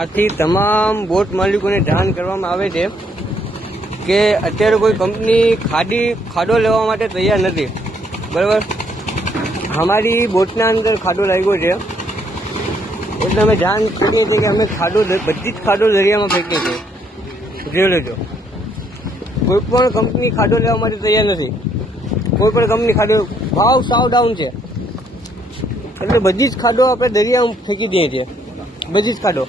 આથી તમામ બોટ માલિકોને જાણ કરવામાં આવે છે કે અત્યારે કોઈ કંપની ખાડો લેવા માટે તૈયાર નથી, બરાબર. અમારી બોટના અંદર ખાડો લાગ્યો છે એટલે અમે જાણ કરીએ છીએ કે અમે બધી જ ખાડો દરિયામાં ફેંકીએ છીએ. જોઈ લેજો, કોઈ પણ કંપની ખાડો લેવા માટે તૈયાર નથી. કોઈ પણ કંપની ખાડો ભાવ સાવ ડાઉન છે એટલે બધી જ ખાડો આપણે દરિયામાં ફેંકી દઈએ છીએ, બધી જ ખાડો.